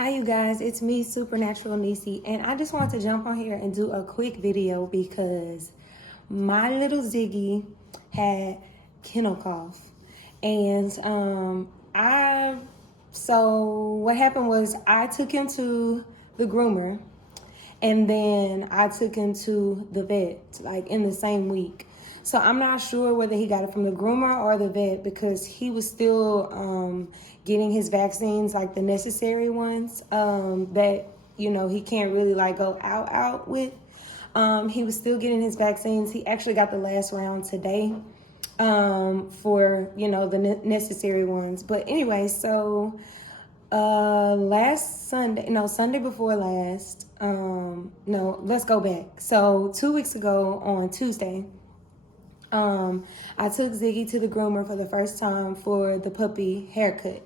Hi you guys, it's me, Supernatural Nisi, and I just wanted to jump on here and do a quick video because my little Ziggy had kennel cough. And so what happened was I took him to the groomer and then I took him to the vet, like in the same week. So I'm not sure whether he got it from the groomer or the vet because he was still getting his vaccines, like the necessary ones that, he can't really like go out with. He was still getting his vaccines. He actually got the last round today for, the necessary ones. But anyway, so Sunday before last, let's go back. So 2 weeks ago on Tuesday, I took Ziggy to the groomer for the first time for the puppy haircut.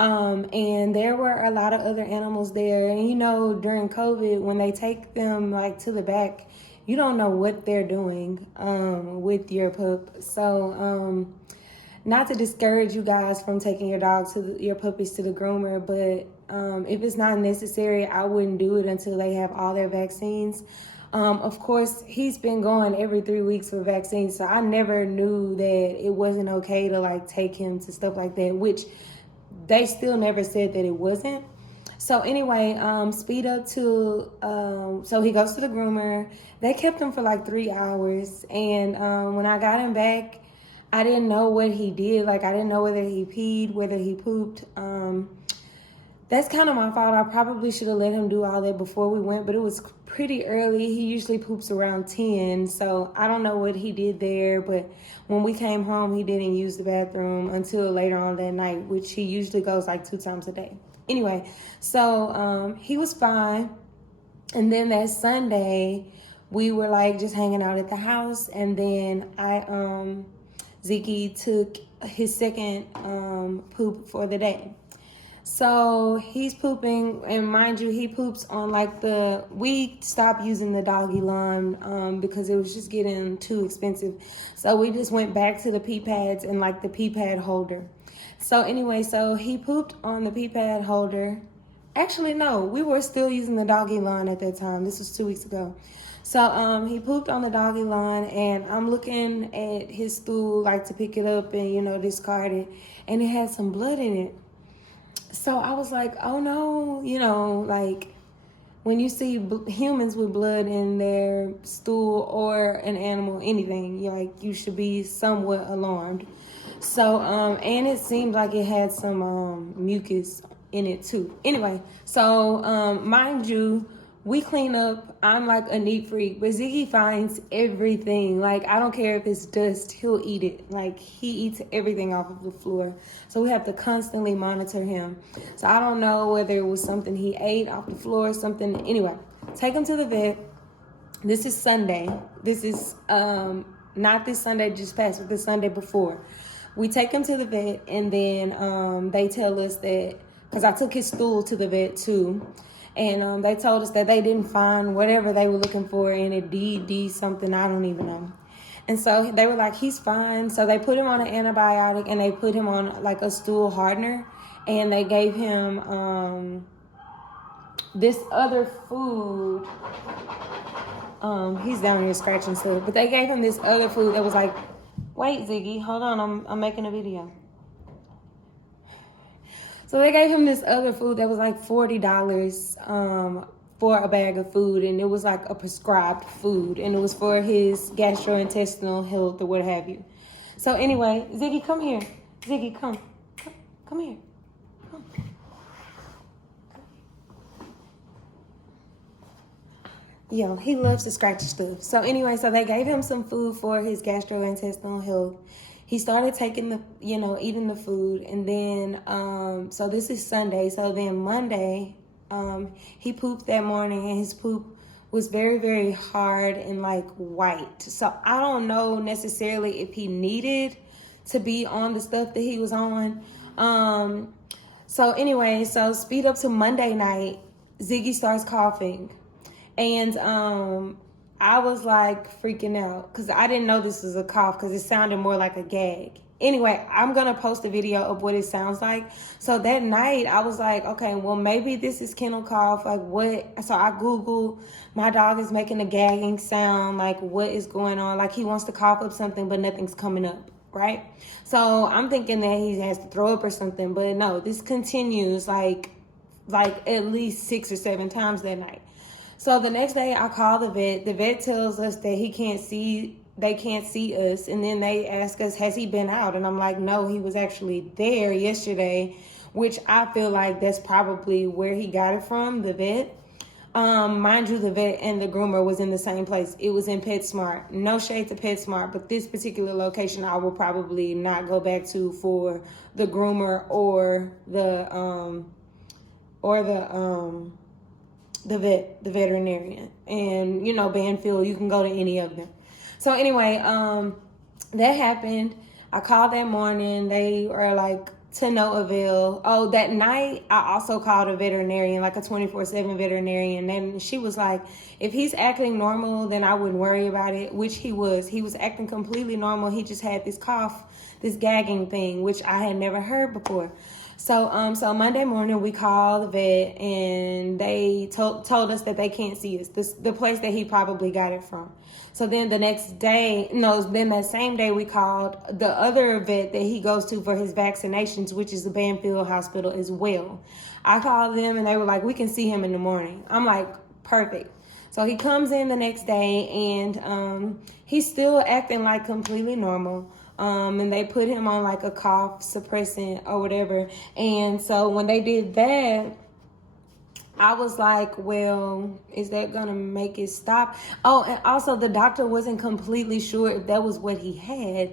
And there were a lot of other animals there. And during COVID, when they take them like to the back, you don't know what they're doing with your pup. So not to discourage you guys from taking your dogs your puppies to the groomer, but if it's not necessary, I wouldn't do it until they have all their vaccines. Of course, he's been going every 3 weeks for vaccines, so I never knew that it wasn't okay to like take him to stuff like that, which they still never said that it wasn't. So anyway, speed up to, so he goes to the groomer. They kept him for like 3 hours, and when I got him back, I didn't know what he did. Like, I didn't know whether he peed, whether he pooped. That's kind of my fault. I probably should have let him do all that before we went, but it was pretty early. He usually poops around 10, so I don't know what he did there. But when we came home, he didn't use the bathroom until later on that night, which he usually goes like 2 times a day. Anyway, so he was fine. And then that Sunday, we were like just hanging out at the house, and then Ziggy took his second poop for the day. So he's pooping, and mind you, he poops on we stopped using the doggy line because it was just getting too expensive. So we just went back to the pee pads and like the pee pad holder. So anyway, so he pooped on the pee pad holder. Actually, no, we were still using the doggy line at that time. This was 2 weeks ago. So he pooped on the doggy line, and I'm looking at his stool like to pick it up and, discard it. And it had some blood in it. So I was like, oh no, like when you see humans with blood in their stool or an animal, anything, you should be somewhat alarmed. So, and it seemed like it had some mucus in it too. Anyway, so mind you, we clean up. I'm like a neat freak, but Ziggy finds everything. Like, I don't care if it's dust, he'll eat it. Like, he eats everything off of the floor. So we have to constantly monitor him. So I don't know whether it was something he ate off the floor or something. Anyway, take him to the vet. This is Sunday. This is not this Sunday just passed, but the Sunday before. We take him to the vet, and then they tell us that, because I took his stool to the vet too, and they told us that they didn't find whatever they were looking for in it, D something, I don't even know. And so they were like, he's fine. So they put him on an antibiotic, and they put him on like a stool hardener, and they gave him this other food. He's down here scratching stuff, but they gave him this other food that was like, wait, Ziggy, hold on, I'm making a video. So they gave him this other food that was like $40 for a bag of food, and it was like a prescribed food, and it was for his gastrointestinal health or what have you. So anyway, Ziggy, come here. Ziggy, come here. Come. Yo, he loves to scratch stuff. So anyway, so they gave him some food for his gastrointestinal health. He started taking eating the food, and then, so this is Sunday. So then Monday, he pooped that morning, and his poop was very, very hard and like white. So I don't know necessarily if he needed to be on the stuff that he was on. So anyway, so speed up to Monday night, Ziggy starts coughing. And I was like freaking out because I didn't know this was a cough because it sounded more like a gag. Anyway, I'm going to post a video of what it sounds like. So that night I was like, okay, well, maybe this is kennel cough. Like what? So I Googled, my dog is making a gagging sound. Like what is going on? Like he wants to cough up something, but nothing's coming up. Right? So I'm thinking that he has to throw up or something. But no, this continues like at least 6 or 7 times that night. So the next day I call the vet. The vet tells us that they can't see us. And then they ask us, has he been out? And I'm like, no, he was actually there yesterday, which I feel like that's probably where he got it from, the vet. Mind you, the vet and the groomer was in the same place. It was in PetSmart. No shade to PetSmart, but this particular location I will probably not go back to for the groomer or the veterinarian. And you know, Banfield, you can go to any of them. So anyway, that happened. I called that morning. They were like, to no avail. Oh, that night I also called a veterinarian, like a 24/7 veterinarian, and she was like, if he's acting normal, then I wouldn't worry about it, which he was. He was acting completely normal. He just had this cough, this gagging thing, which I had never heard before. So Monday morning we called the vet and they told us that they can't see us, the place that he probably got it from. So then then that same day we called the other vet that he goes to for his vaccinations, which is the Banfield Hospital as well. I called them and they were like, we can see him in the morning. I'm like, perfect. So he comes in the next day and he's still acting like completely normal. And they put him on like a cough suppressant or whatever. And so when they did that, I was like, well, is that going to make it stop? Oh, and also the doctor wasn't completely sure if that was what he had.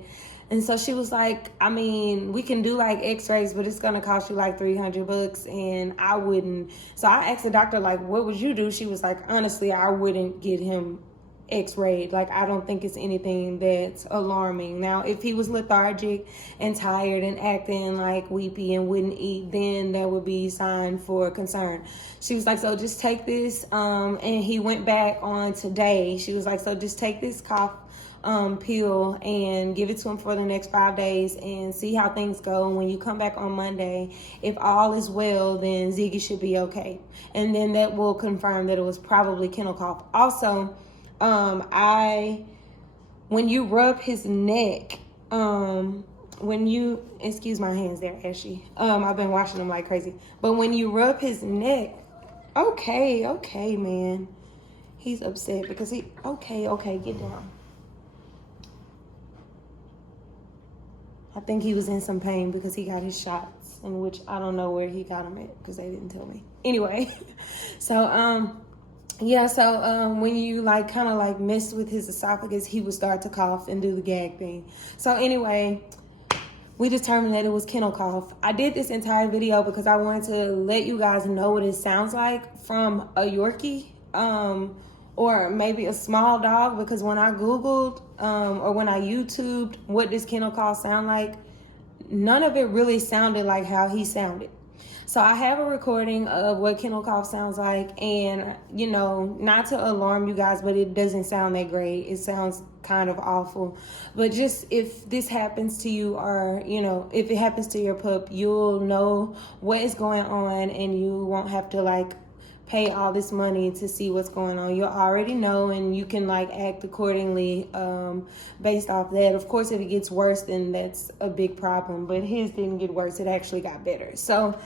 And so she was like, I mean, we can do like x-rays, but it's going to cost you like $300. And I wouldn't. So I asked the doctor, like, what would you do? She was like, honestly, I wouldn't get him x-rayed. Like, I don't think it's anything that's alarming. Now, if he was lethargic and tired and acting like weepy and wouldn't eat, then that would be sign for concern. She was like, so just take this. And he went back on today. She was like, so just take this cough pill and give it to him for the next 5 days and see how things go. And when you come back on Monday, if all is well, then Ziggy should be okay. And then that will confirm that it was probably kennel cough. Also, when you rub his neck, excuse my hands there, Ashy. I've been washing them like crazy. But when you rub his neck, okay, man. He's upset because okay, get down. I think he was in some pain because he got his shots, in which I don't know where he got them at because they didn't tell me. Anyway, so, when you like kind of like mess with his esophagus, he would start to cough and do the gag thing. So anyway, we determined that it was kennel cough. I did this entire video because I wanted to let you guys know what it sounds like from a Yorkie, or maybe a small dog, because when I Googled, or when I YouTubed what does kennel cough sound like, none of it really sounded like how he sounded. So I have a recording of what kennel cough sounds like, and, you know, not to alarm you guys, but it doesn't sound that great. It sounds kind of awful. But just if this happens to you, or, you know, if it happens to your pup, you'll know what is going on, and you won't have to, like, pay all this money to see what's going on. You'll already know, and you can like act accordingly based off that. Of course, if it gets worse, then that's a big problem, but his didn't get worse. It actually got better. So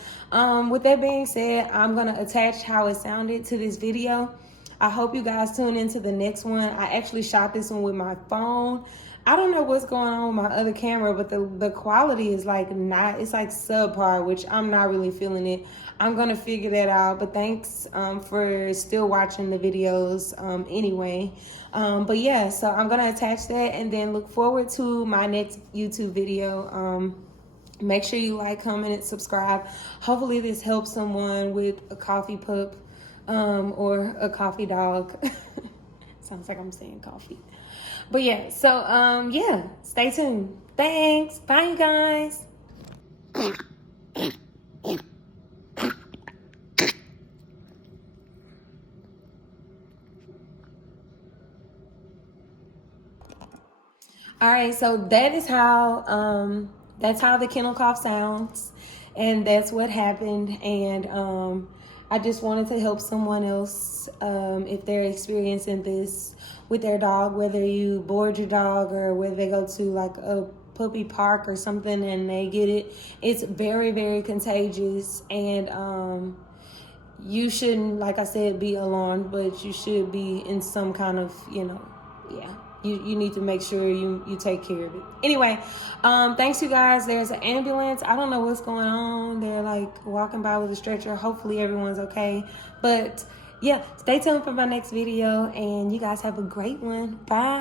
with that being said, I'm gonna attach how it sounded to this video. I hope you guys tune into the next one. I actually shot this one with my phone. I don't know what's going on with my other camera, but the quality is like it's like subpar, which I'm not really feeling it. I'm going to figure that out, but thanks for still watching the videos anyway. But yeah, so I'm going to attach that and then look forward to my next YouTube video. Make sure you like, comment, and subscribe. Hopefully this helps someone with a coffee pup or a coffee dog. Sounds like I'm saying coffee. But yeah, so yeah, stay tuned. Thanks. Bye, you guys. All right, so that is how that's how the kennel cough sounds, and that's what happened. And I just wanted to help someone else if they're experiencing this with their dog, whether you board your dog or whether they go to like a puppy park or something and they get it. It's very, very contagious, and you shouldn't, like I said, be alarmed, but you should be in some kind of, yeah. You need to make sure you take care of it. Anyway, thanks you guys. There's an ambulance. I don't know what's going on. They're like walking by with a stretcher. Hopefully everyone's okay. But yeah, stay tuned for my next video, and you guys have a great one. Bye.